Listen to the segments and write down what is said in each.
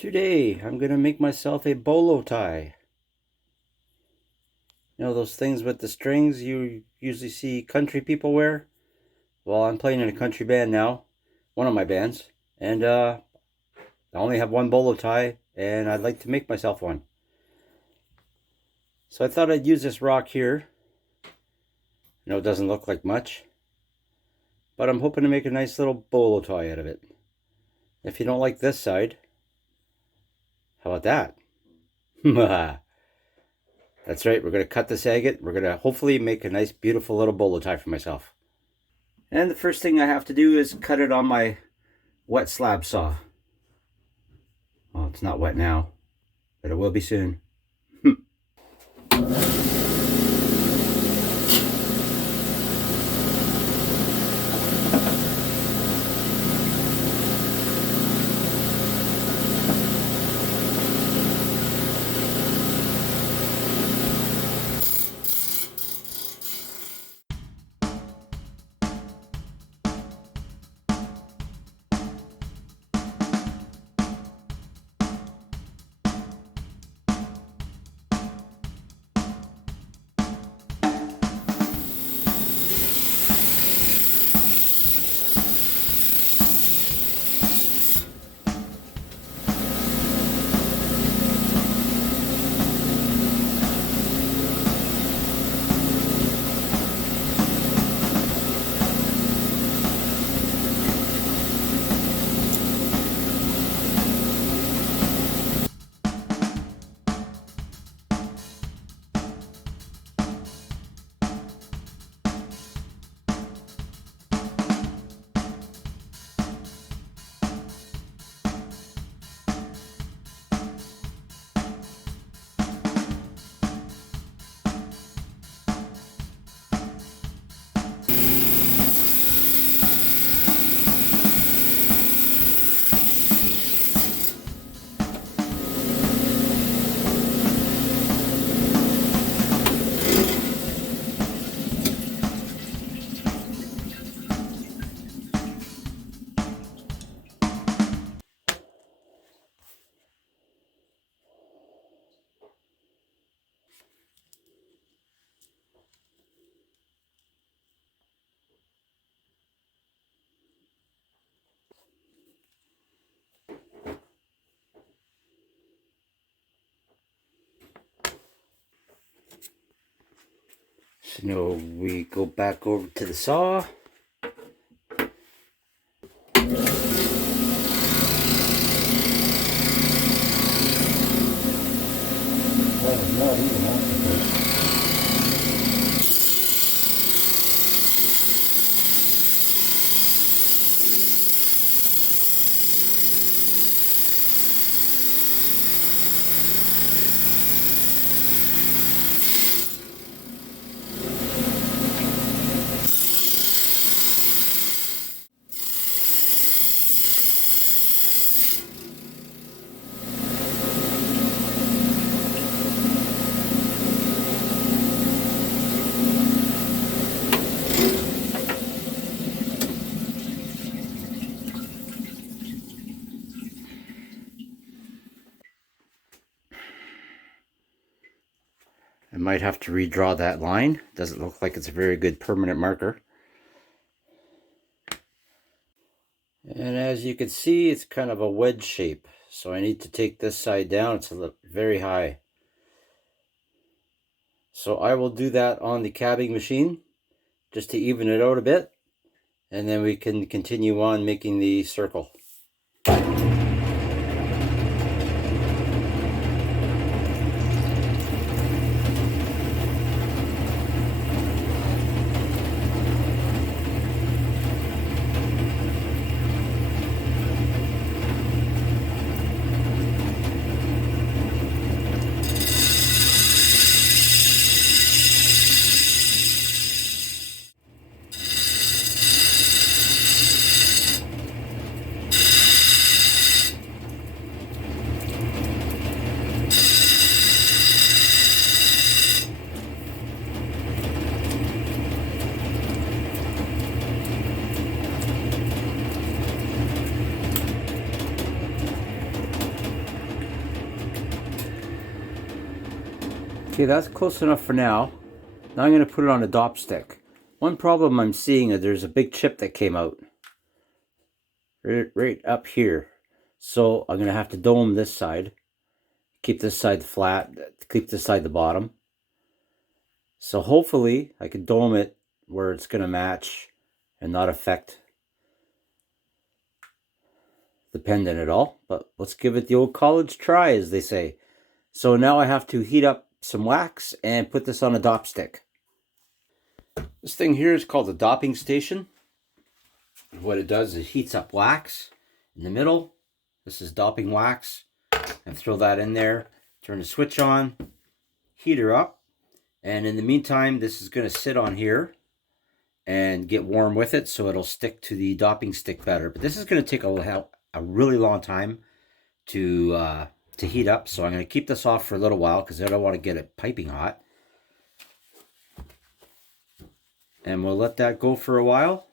Today, I'm going to make myself a bolo tie. You know those things with the strings you usually see country people wear? Well, I'm playing in a country band now, one of my bands, and I only have one bolo tie, and I'd like to make myself one. So I thought I'd use this rock here. I know it doesn't look like much, but I'm hoping to make a nice little bolo tie out of it. If you don't like this side, how about that? That's right, we're going to cut this agate. We're going to hopefully make a nice, beautiful little bolo tie for myself. And the first thing I have to do is cut it on my wet slab saw. Well, it's not wet now, but it will be soon. So now we go back over to the saw. Oh, not even that. I might have to redraw that line. Doesn't look like it's a very good permanent marker. And as you can see, it's kind of a wedge shape. So I need to take this side down. It's very high. So I will do that on the cabbing machine just to even it out a bit. And then we can continue on making the circle. Okay, that's close enough for now. Now I'm going to put it on a dop stick. One problem I'm seeing is there's a big chip that came out right up here. So I'm going to have to dome this side. Keep this side flat. Keep this side the bottom. So hopefully I can dome it where it's going to match and not affect the pendant at all. But let's give it the old college try, as they say. So now I have to heat up some wax and put this on a dop stick. This thing here is called the dopping station. What it does is it heats up wax in the middle. This is dopping wax. And throw that in there, turn the switch on, heat her up. And in the meantime, this is going to sit on here and get warm with it, so it'll stick to the dopping stick better. But this is going to take a really long time to heat up, so I'm going to keep this off for a little while because I don't want to get it piping hot. And we'll let that go for a while.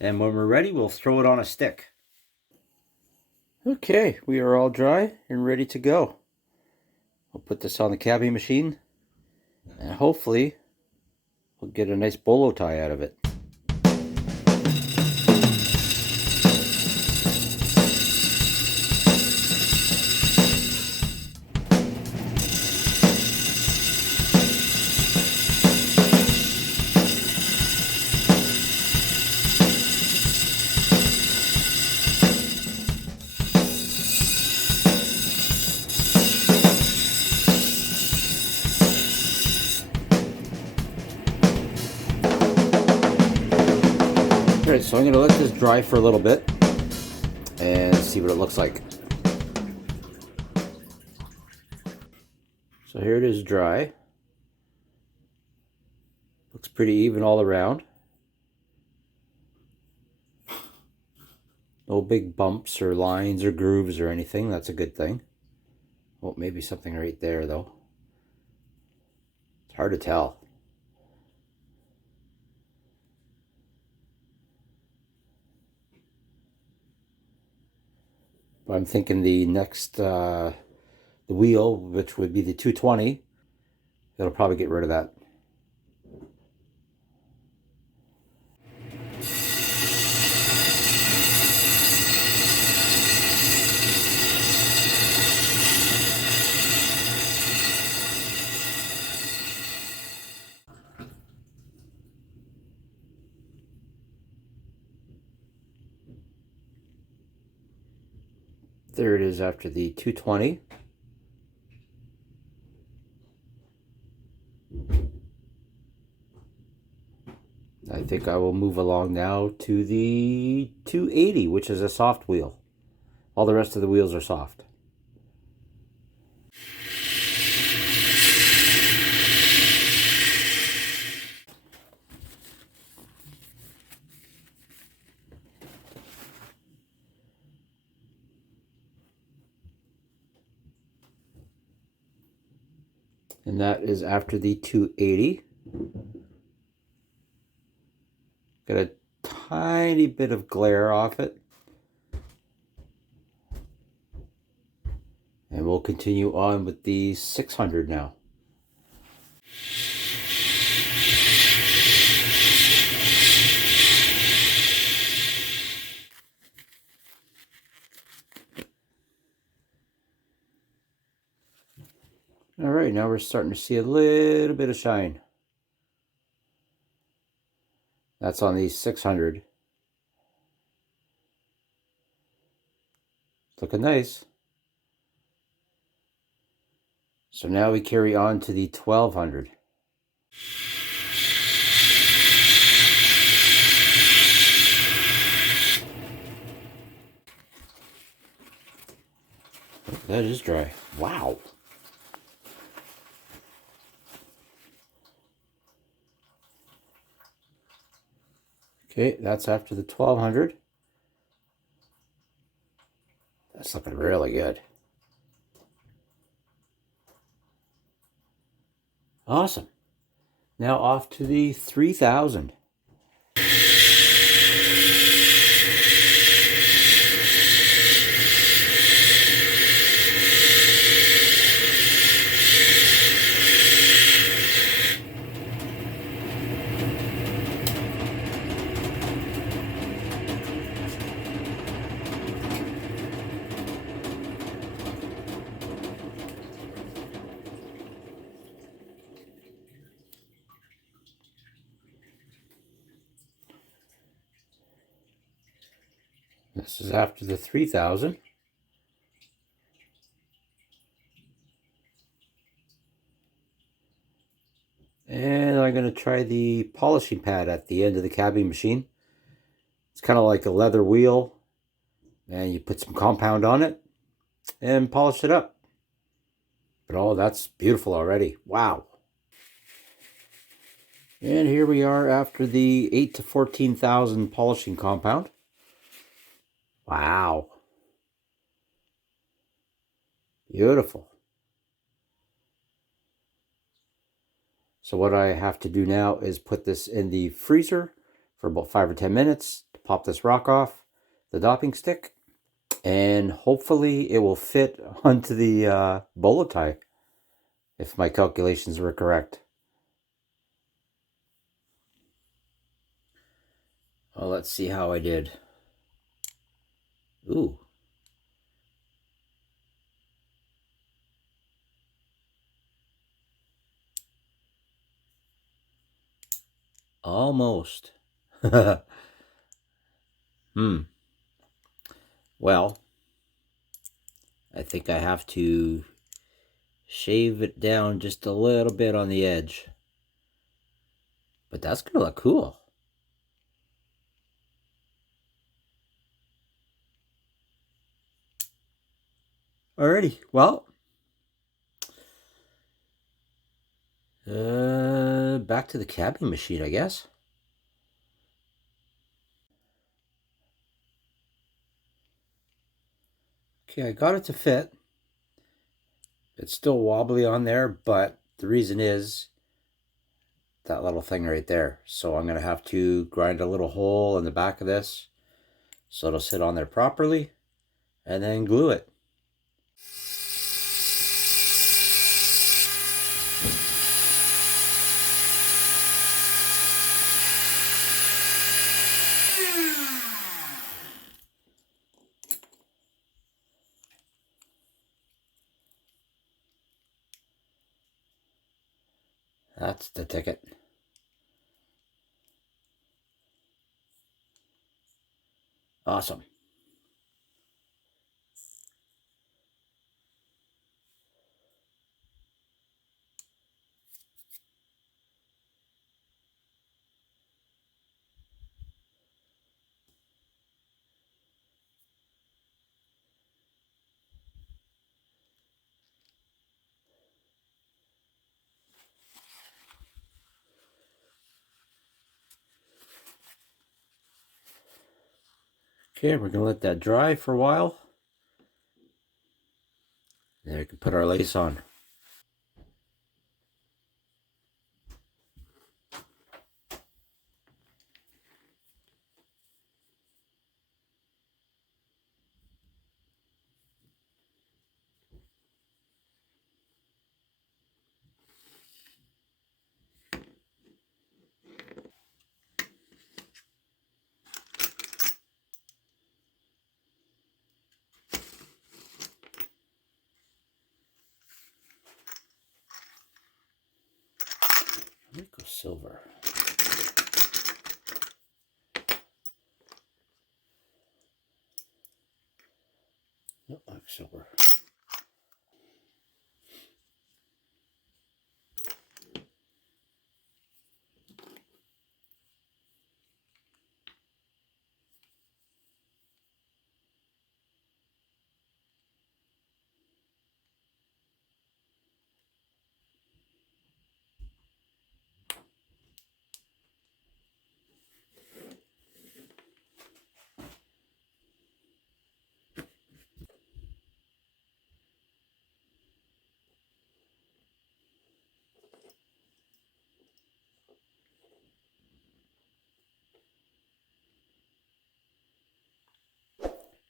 And when we're ready, we'll throw it on a stick. Okay, we are all dry and ready to go. I'll put this on the cabbie machine, and hopefully we'll get a nice bolo tie out of it. Alright, so I'm going to let this dry for a little bit and see what it looks like. So here it is dry. Looks pretty even all around. No big bumps or lines or grooves or anything. That's a good thing. Well, maybe something right there though. It's hard to tell. But I'm thinking the next the wheel, which would be the 220, it'll probably get rid of that. There it is after the 220. I think I will move along now to the 280, which is a soft wheel. All the rest of the wheels are soft. And that is after the 280. Got a tiny bit of glare off it. And we'll continue on with the 600 now. All right, now we're starting to see a little bit of shine. That's on the 600. Looking nice. So now we carry on to the 1200. That is dry. Wow. Okay, that's after the 1200. That's looking really good. Awesome. Now off to the 3000. This is after the 3,000. And I'm going to try the polishing pad at the end of the cabbing machine. It's kind of like a leather wheel, and you put some compound on it and polish it up. But oh, that's beautiful already. Wow. And here we are after the 8 to 14,000 polishing compound. Wow. Beautiful. So what I have to do now is put this in the freezer for about 5 or 10 minutes to pop this rock off the dopping stick. And hopefully it will fit onto the bolo tie, if my calculations were correct. Well, let's see how I did. Ooh. Almost. Well, I think I have to shave it down just a little bit on the edge. But that's going to look cool. Alrighty, well, back to the cabbing machine, I guess. Okay, I got it to fit. It's still wobbly on there, but the reason is that little thing right there. So I'm going to have to grind a little hole in the back of this so it'll sit on there properly, and then glue it. That's the ticket. Awesome. Okay, we're going to let that dry for a while. Then we can put our lace on. Let me go silver. Not like silver.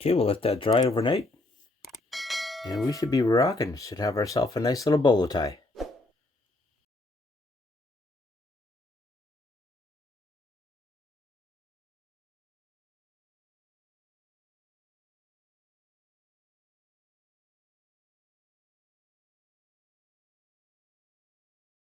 Okay, we'll let that dry overnight. And we should be rocking. Should have ourselves a nice little bolo tie.